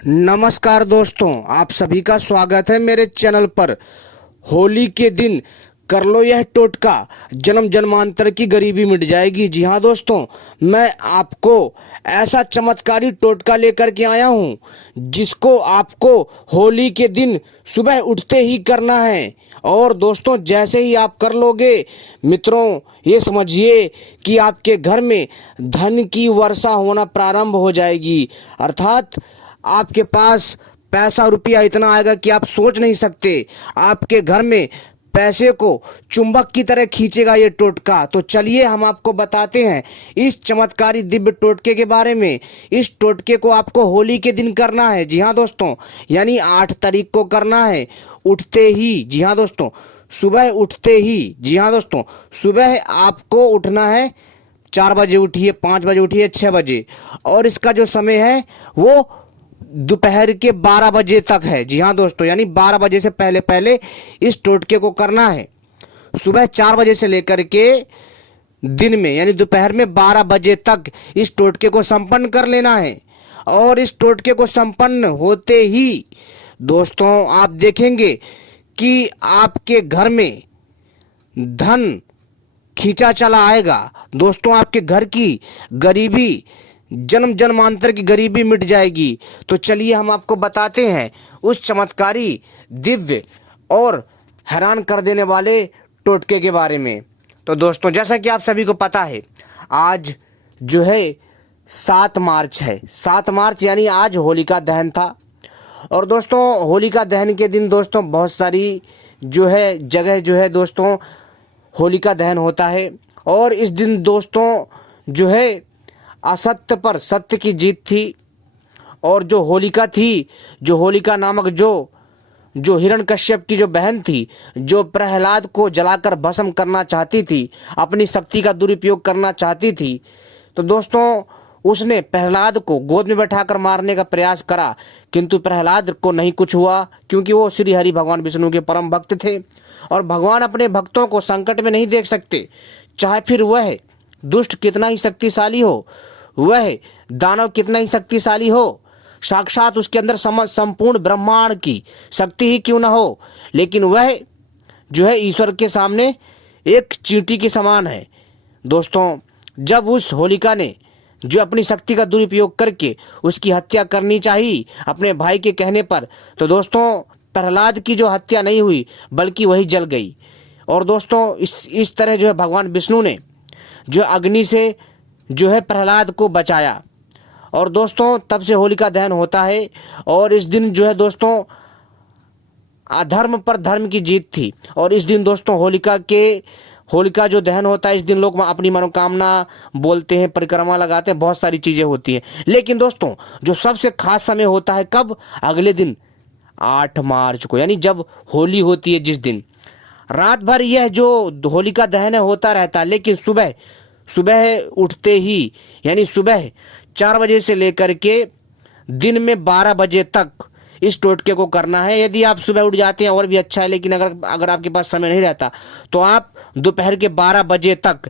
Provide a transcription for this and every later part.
नमस्कार दोस्तों, आप सभी का स्वागत है मेरे चैनल पर। होली के दिन कर लो यह टोटका, जन्म जन्मांतर की गरीबी मिट जाएगी। जी हाँ दोस्तों, मैं आपको ऐसा चमत्कारी टोटका लेकर के आया हूँ जिसको आपको होली के दिन सुबह उठते ही करना है। और दोस्तों, जैसे ही आप कर लोगे मित्रों, ये समझिए कि आपके घर में धन की वर्षा होना प्रारंभ हो जाएगी। अर्थात आपके पास पैसा रुपया इतना आएगा कि आप सोच नहीं सकते। आपके घर में पैसे को चुंबक की तरह खींचेगा ये टोटका। तो चलिए हम आपको बताते हैं इस चमत्कारी दिव्य टोटके के बारे में। इस टोटके को आपको होली के दिन करना है। जी हाँ दोस्तों, यानी 8 तारीख को करना है उठते ही। जी हाँ दोस्तों, सुबह उठते ही। जी हाँ दोस्तों, सुबह आपको उठना है। 4 बजे उठिए, 5 बजे उठिए, 6 बजे। और इसका जो समय है वो दोपहर के 12 बजे तक है। जी हाँ दोस्तों, यानी 12 बजे से पहले पहले इस टोटके को करना है। सुबह 4 बजे से लेकर के दिन में यानी दोपहर में 12 बजे तक इस टोटके को संपन्न कर लेना है। और इस टोटके को संपन्न होते ही दोस्तों आप देखेंगे कि आपके घर में धन खींचा चला आएगा। दोस्तों, आपके घर की गरीबी, जन्म जन्मांतर की गरीबी मिट जाएगी। तो चलिए हम आपको बताते हैं उस चमत्कारी, दिव्य और हैरान कर देने वाले टोटके के बारे में। तो दोस्तों, जैसा कि आप सभी को पता है, आज जो है 7 मार्च है। 7 मार्च यानी आज होलिका दहन था। और दोस्तों, होलिका दहन के दिन दोस्तों बहुत सारी जो है जगह जो है दोस्तों होलिका दहन होता है। और इस दिन दोस्तों जो है असत्य पर सत्य की जीत थी। और जो होलिका थी, जो होलिका नामक जो हिरण्यकश्यप की जो बहन थी, जो प्रहलाद को जलाकर भस्म करना चाहती थी, अपनी शक्ति का दुरुपयोग करना चाहती थी, तो दोस्तों उसने प्रहलाद को गोद में बैठाकर मारने का प्रयास करा, किंतु प्रहलाद को नहीं कुछ हुआ, क्योंकि वो श्री हरि भगवान विष्णु के परम भक्त थे। और भगवान अपने भक्तों को संकट में नहीं देख सकते, चाहे फिर वह दुष्ट कितना ही शक्तिशाली हो, वह दानव कितना ही शक्तिशाली हो, साक्षात उसके अंदर संपूर्ण ब्रह्मांड की शक्ति ही क्यों ना हो, लेकिन वह जो है ईश्वर के सामने एक चींटी के समान है। दोस्तों, जब उस होलिका ने जो अपनी शक्ति का दुरुपयोग करके उसकी हत्या करनी चाहिए अपने भाई के कहने पर, तो दोस्तों प्रहलाद की जो हत्या नहीं हुई बल्कि वही जल गई। और दोस्तों इस तरह जो है भगवान विष्णु ने जो अग्नि से जो है प्रहलाद को बचाया। और दोस्तों तब से होलिका दहन होता है। और इस दिन जो है दोस्तों अधर्म पर धर्म की जीत थी। और इस दिन दोस्तों होलिका जो दहन होता है, इस दिन लोग अपनी मनोकामना बोलते हैं, परिक्रमा लगाते हैं, बहुत सारी चीज़ें होती हैं। लेकिन दोस्तों जो सबसे खास समय होता है कब? अगले दिन 8 मार्च को, यानी जब होली होती है, जिस दिन रात भर यह जो होलिका दहन होता रहता है। लेकिन सुबह उठते ही यानी सुबह 4 बजे से लेकर के दिन में 12 बजे तक इस टोटके को करना है। यदि आप सुबह उठ जाते हैं और भी अच्छा है, लेकिन अगर आपके पास समय नहीं रहता तो आप दोपहर के 12 बजे तक,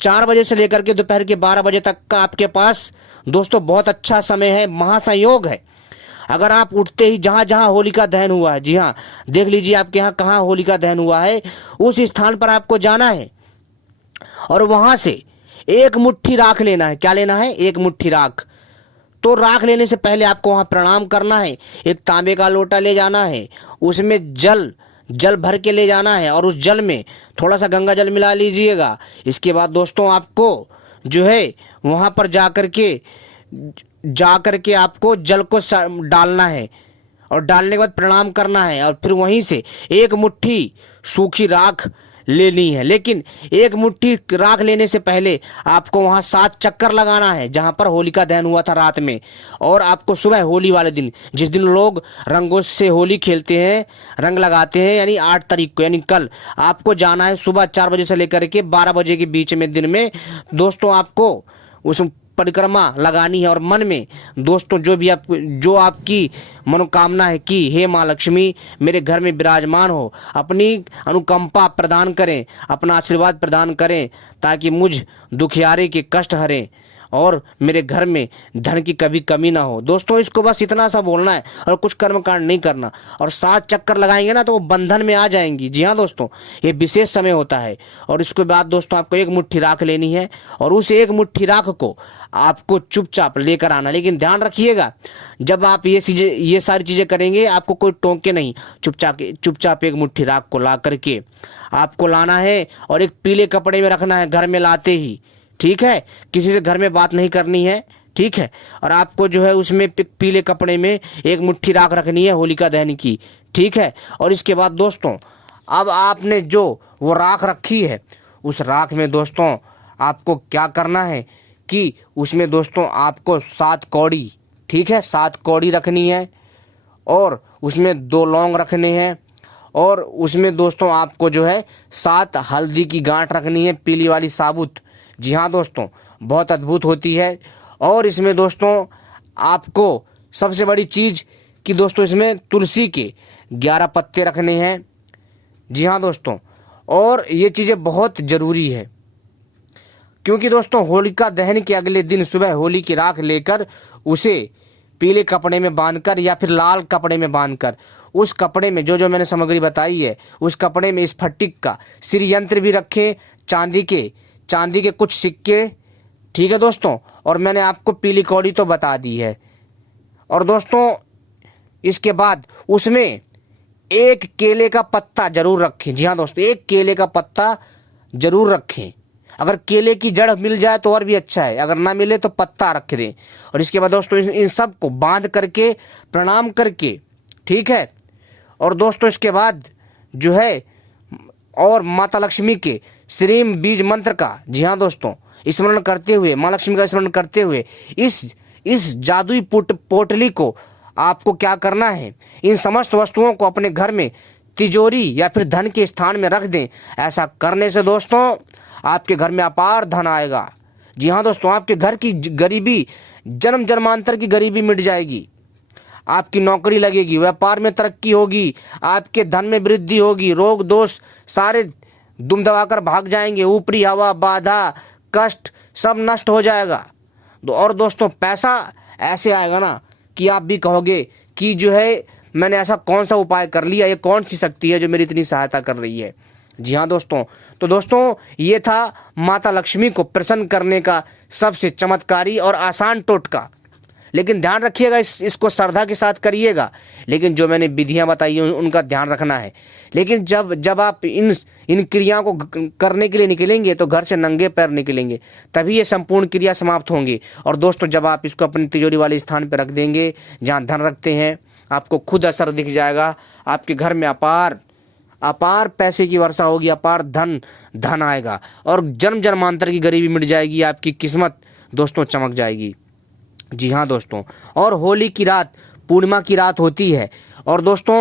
4 बजे से लेकर के दोपहर के 12 बजे तक का आपके पास दोस्तों बहुत अच्छा समय है, महासंयोग है। अगर आप उठते ही जहाँ जहाँ होलिका दहन हुआ है, जी हाँ देख लीजिए आपके यहाँ कहाँ होलिका दहन हुआ है, उस स्थान पर आपको जाना है और वहाँ से एक मुट्ठी राख लेना है। क्या लेना है? एक मुट्ठी राख। तो राख लेने से पहले आपको वहाँ प्रणाम करना है। एक तांबे का लोटा ले जाना है, उसमें जल भर के ले जाना है और उस जल में थोड़ा सा गंगा जल मिला लीजिएगा। इसके बाद दोस्तों आपको जो है वहाँ पर जा करके आपको जल को डालना है और डालने के बाद प्रणाम करना है। और फिर वहीं से एक मुट्ठी सूखी राख लेनी है। लेकिन एक मुट्ठी राख लेने से पहले आपको वहाँ 7 चक्कर लगाना है जहाँ पर होलिका दहन हुआ था रात में। और आपको सुबह होली वाले दिन, जिस दिन लोग रंगों से होली खेलते हैं, रंग लगाते हैं, यानी 8 तारीख को, यानी कल आपको जाना है सुबह 4 बजे से लेकर के 12 बजे के बीच में दिन में। दोस्तों आपको उस परिक्रमा लगानी है और मन में दोस्तों जो आपकी मनोकामना है कि हे माँ लक्ष्मी मेरे घर में विराजमान हो, अपनी अनुकंपा प्रदान करें, अपना आशीर्वाद प्रदान करें, ताकि मुझ दुखियारे के कष्ट हरें और मेरे घर में धन की कभी कमी ना हो। दोस्तों इसको बस इतना सा बोलना है और कुछ कर्म कांड नहीं करना, और 7 चक्कर लगाएंगे ना तो वो बंधन में आ जाएंगी। जी हाँ दोस्तों, ये विशेष समय होता है। और इसके बाद दोस्तों आपको 1 मुट्ठी राख लेनी है, और उस 1 मुट्ठी राख को आपको चुपचाप लेकर आना। लेकिन ध्यान रखिएगा, जब आप ये सारी चीजें करेंगे आपको कोई टोके नहीं। चुपचाप 1 मुट्ठी राख को ला करके आपको लाना है और एक पीले कपड़े में रखना है घर में लाते ही। ठीक है, किसी से घर में बात नहीं करनी है। ठीक है, और आपको जो है उसमें पीले कपड़े में 1 मुट्ठी राख रखनी है होलिका दहन की। ठीक है, और इसके बाद दोस्तों अब आपने जो वो राख रखी है, उस राख में दोस्तों आपको क्या करना है कि उसमें दोस्तों आपको 7 कौड़ी, ठीक है, 7 कौड़ी रखनी है, और उसमें 2 लौंग रखने हैं, और उसमें दोस्तों आपको जो है 7 हल्दी की गांठ रखनी है, पीली वाली साबुत। जी हाँ दोस्तों, बहुत अद्भुत होती है। और इसमें दोस्तों आपको सबसे बड़ी चीज़ कि दोस्तों इसमें तुलसी के 11 पत्ते रखने हैं। जी हाँ दोस्तों, और ये चीज़ें बहुत ज़रूरी है, क्योंकि दोस्तों होलिका दहन के अगले दिन सुबह होली की राख लेकर उसे पीले कपड़े में बांधकर या फिर लाल कपड़े में बांधकर, उस कपड़े में जो जो मैंने सामग्री बताई है उस कपड़े में स्फटिक का श्री यंत्र भी रखें, चांदी के कुछ सिक्के। ठीक है दोस्तों, और मैंने आपको पीली कौड़ी तो बता दी है। और दोस्तों इसके बाद उसमें 1 केले का पत्ता जरूर रखें। जी हाँ दोस्तों, 1 केले का पत्ता जरूर रखें। अगर केले की जड़ मिल जाए तो और भी अच्छा है, अगर ना मिले तो पत्ता रख दें। और इसके बाद दोस्तों इन सब को बांध करके प्रणाम करके, ठीक है, और दोस्तों इसके बाद जो है और माता लक्ष्मी के श्रीम बीज मंत्र का, जी हाँ दोस्तों, स्मरण करते हुए, माँ लक्ष्मी का स्मरण करते हुए इस जादुई पोटली को आपको क्या करना है, इन समस्त वस्तुओं को अपने घर में तिजोरी या फिर धन के स्थान में रख दें। ऐसा करने से दोस्तों आपके घर में अपार धन आएगा। जी हाँ दोस्तों, आपके घर की गरीबी, जन्म जन्मांतर की गरीबी मिट जाएगी, आपकी नौकरी लगेगी, व्यापार में तरक्की होगी, आपके धन में वृद्धि होगी, रोग दोष सारे दुम दबाकर भाग जाएंगे, ऊपरी हवा, बाधा, कष्ट सब नष्ट हो जाएगा। और दोस्तों पैसा ऐसे आएगा ना कि आप भी कहोगे कि जो है मैंने ऐसा कौन सा उपाय कर लिया, ये कौन सी शक्ति है जो मेरी इतनी सहायता कर रही है। जी हाँ दोस्तों, तो दोस्तों ये था माता लक्ष्मी को प्रसन्न करने का सबसे चमत्कारी और आसान टोटका। लेकिन ध्यान रखिएगा, इसको श्रद्धा के साथ करिएगा, लेकिन जो मैंने विधियां बताई उनका ध्यान रखना है। लेकिन जब आप इन क्रियाओं को करने के लिए निकलेंगे तो घर से नंगे पैर निकलेंगे, तभी ये संपूर्ण क्रिया समाप्त होंगी। और दोस्तों जब आप इसको अपनी तिजोरी वाले स्थान पर रख देंगे जहाँ धन रखते हैं, आपको खुद असर दिख जाएगा। आपके घर में अपार पैसे की वर्षा होगी, अपार धन आएगा, और जन्म जन्मांतर की गरीबी मिट जाएगी, आपकी किस्मत दोस्तों चमक जाएगी। जी हाँ दोस्तों, और होली की रात पूर्णिमा की रात होती है, और दोस्तों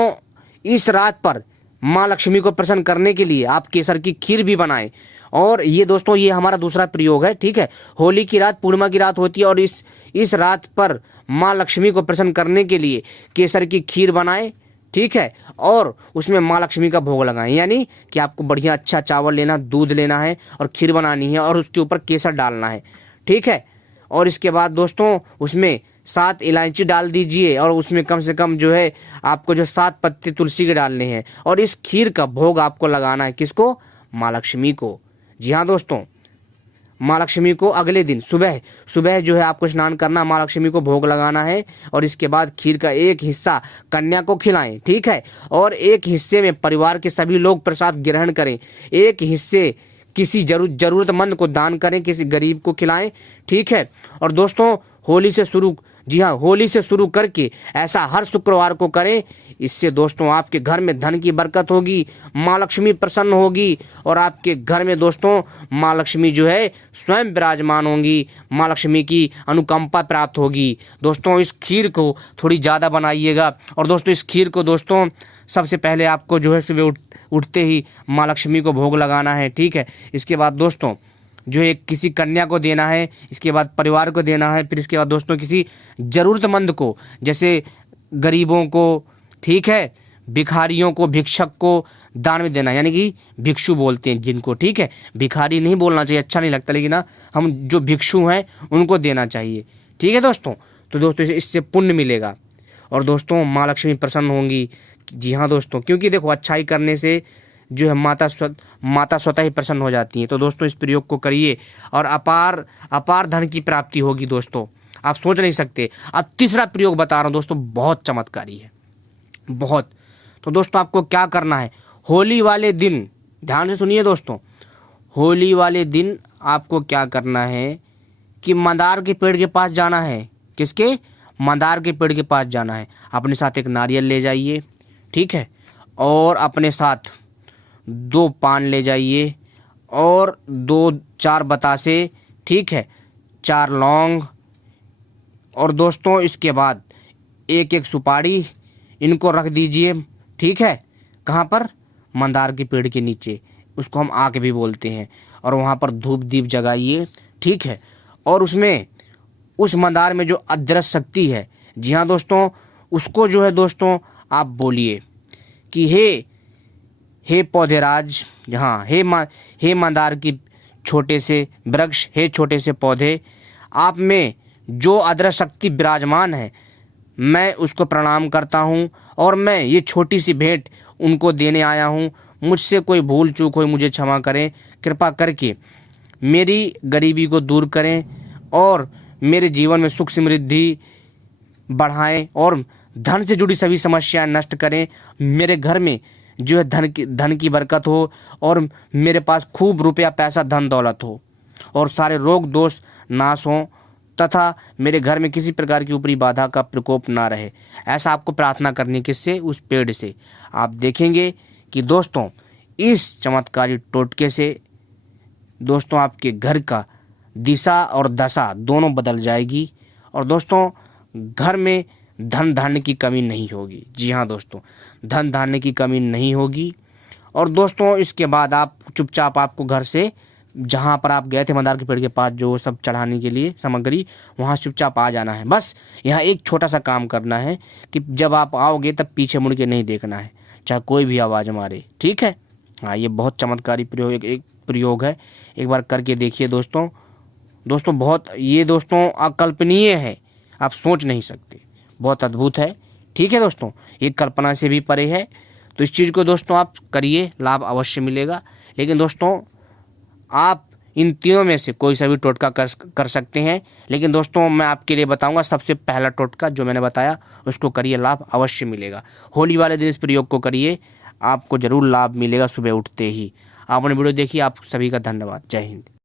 इस रात पर माँ लक्ष्मी को प्रसन्न करने के लिए आप केसर की खीर भी बनाएं। और ये दोस्तों ये हमारा दूसरा प्रयोग है। ठीक है, होली की रात पूर्णिमा की रात होती है, और इस रात पर माँ लक्ष्मी को प्रसन्न करने के लिए केसर की खीर बनाएं। ठीक है, और उसमें माँ लक्ष्मी का भोग लगाएं, यानी कि आपको बढ़िया अच्छा चावल लेना, दूध लेना है और खीर बनानी है, और उसके ऊपर केसर डालना है। ठीक है, और इसके बाद दोस्तों उसमें 7 इलायची डाल दीजिए, और उसमें कम से कम जो है आपको जो 7 पत्ते तुलसी के डालने हैं, और इस खीर का भोग आपको लगाना है। किसको? माँ लक्ष्मी को। जी हाँ दोस्तों, माँ लक्ष्मी को अगले दिन सुबह जो है आपको स्नान करना, माँ लक्ष्मी को भोग लगाना है, और इसके बाद खीर का एक हिस्सा कन्या को खिलाएं। ठीक है, और एक हिस्से में परिवार के सभी लोग प्रसाद ग्रहण करें, एक हिस्से किसी जरूरतमंद को दान करें, किसी गरीब को खिलाएं। ठीक है, और दोस्तों होली से शुरू करके ऐसा हर शुक्रवार को करें। इससे दोस्तों आपके घर में धन की बरकत होगी, माँ लक्ष्मी प्रसन्न होगी, और आपके घर में दोस्तों माँ लक्ष्मी जो है स्वयं विराजमान होंगी, माँ लक्ष्मी की अनुकंपा प्राप्त होगी। दोस्तों इस खीर को थोड़ी ज़्यादा बनाइएगा, और दोस्तों इस खीर को दोस्तों सबसे पहले आपको जो है सुबह उठते ही माँ लक्ष्मी को भोग लगाना है। ठीक है, इसके बाद दोस्तों जो है किसी कन्या को देना है, इसके बाद परिवार को देना है, फिर इसके बाद दोस्तों किसी ज़रूरतमंद को, जैसे गरीबों को, ठीक है, भिखारियों को, भिक्षक को दान में देना, यानी कि भिक्षु बोलते हैं जिनको, ठीक है। भिखारी नहीं बोलना चाहिए, अच्छा नहीं लगता, लेकिन हम जो भिक्षु हैं उनको देना चाहिए, ठीक है दोस्तों। तो दोस्तों इससे पुण्य मिलेगा और दोस्तों माँ लक्ष्मी प्रसन्न होंगी। जी हाँ दोस्तों, क्योंकि देखो अच्छाई करने से जो है माता स्वतः ही प्रसन्न हो जाती हैं। तो दोस्तों इस प्रयोग को करिए और अपार धन की प्राप्ति होगी दोस्तों, आप सोच नहीं सकते। अब तीसरा प्रयोग बता रहा हूँ दोस्तों, बहुत चमत्कारी है, बहुत। तो दोस्तों आपको क्या करना है, होली वाले दिन, ध्यान से सुनिए दोस्तों, होली वाले दिन आपको क्या करना है कि मंदार के पेड़ के पास जाना है। किसके? मंदार के पेड़ के पास जाना है। अपने साथ एक नारियल ले जाइए, ठीक है, और अपने साथ 2 पान ले जाइए और 2-4 बतासे, ठीक है, 4 लौंग, और दोस्तों इसके बाद एक सुपारी, इनको रख दीजिए, ठीक है। कहाँ पर? मंदार के पेड़ के नीचे, उसको हम आग भी बोलते हैं, और वहाँ पर धूप दीप जगाइए, ठीक है। और उसमें उस मंदार में जो अदृश्य शक्ति है, जी हाँ दोस्तों, उसको जो है दोस्तों आप बोलिए कि हे पौधेराज, हाँ हे मंदार की छोटे से वृक्ष, हे छोटे से पौधे, आप में जो अदृश्य शक्ति विराजमान है, मैं उसको प्रणाम करता हूँ और मैं ये छोटी सी भेंट उनको देने आया हूँ। मुझसे कोई भूल चूक हो मुझे क्षमा करें, कृपा करके मेरी गरीबी को दूर करें और मेरे जीवन में सुख समृद्धि बढ़ाएं और धन से जुड़ी सभी समस्याएं नष्ट करें। मेरे घर में जो है धन की बरकत हो और मेरे पास खूब रुपया पैसा धन दौलत हो और सारे रोग दोष नाश हों तथा मेरे घर में किसी प्रकार की ऊपरी बाधा का प्रकोप ना रहे। ऐसा आपको प्रार्थना करनी, किससे? उस पेड़ से। आप देखेंगे कि दोस्तों इस चमत्कारी टोटके से दोस्तों आपके घर का दिशा और दशा दोनों बदल जाएगी और दोस्तों घर में धन धान्य की कमी नहीं होगी। जी हाँ दोस्तों, धन धान्य की कमी नहीं होगी। और दोस्तों इसके बाद आप चुपचाप, आपको घर से जहाँ पर आप गए थे मंदार के पेड़ के पास जो सब चढ़ाने के लिए सामग्री, वहाँ चुपचाप आ जाना है। बस यहाँ एक छोटा सा काम करना है कि जब आप आओगे तब पीछे मुड़ के नहीं देखना है, चाहे कोई भी आवाज़ मारे, ठीक है। हाँ, ये बहुत चमत्कारी प्रयोग एक प्रयोग है, एक बार करके देखिए दोस्तों। दोस्तों बहुत ये दोस्तों अकल्पनीय है, आप सोच नहीं सकते, बहुत अद्भुत है, ठीक है दोस्तों, ये कल्पना से भी परे है। तो इस चीज़ को दोस्तों आप करिए, लाभ अवश्य मिलेगा। लेकिन दोस्तों आप इन तीनों में से कोई सा भी टोटका कर सकते हैं, लेकिन दोस्तों मैं आपके लिए बताऊंगा सबसे पहला टोटका जो मैंने बताया उसको करिए, लाभ अवश्य मिलेगा। होली वाले दिन इस प्रयोग को करिए, आपको ज़रूर लाभ मिलेगा सुबह उठते ही। आपने वीडियो देखी, आप सभी का धन्यवाद। जय हिंद।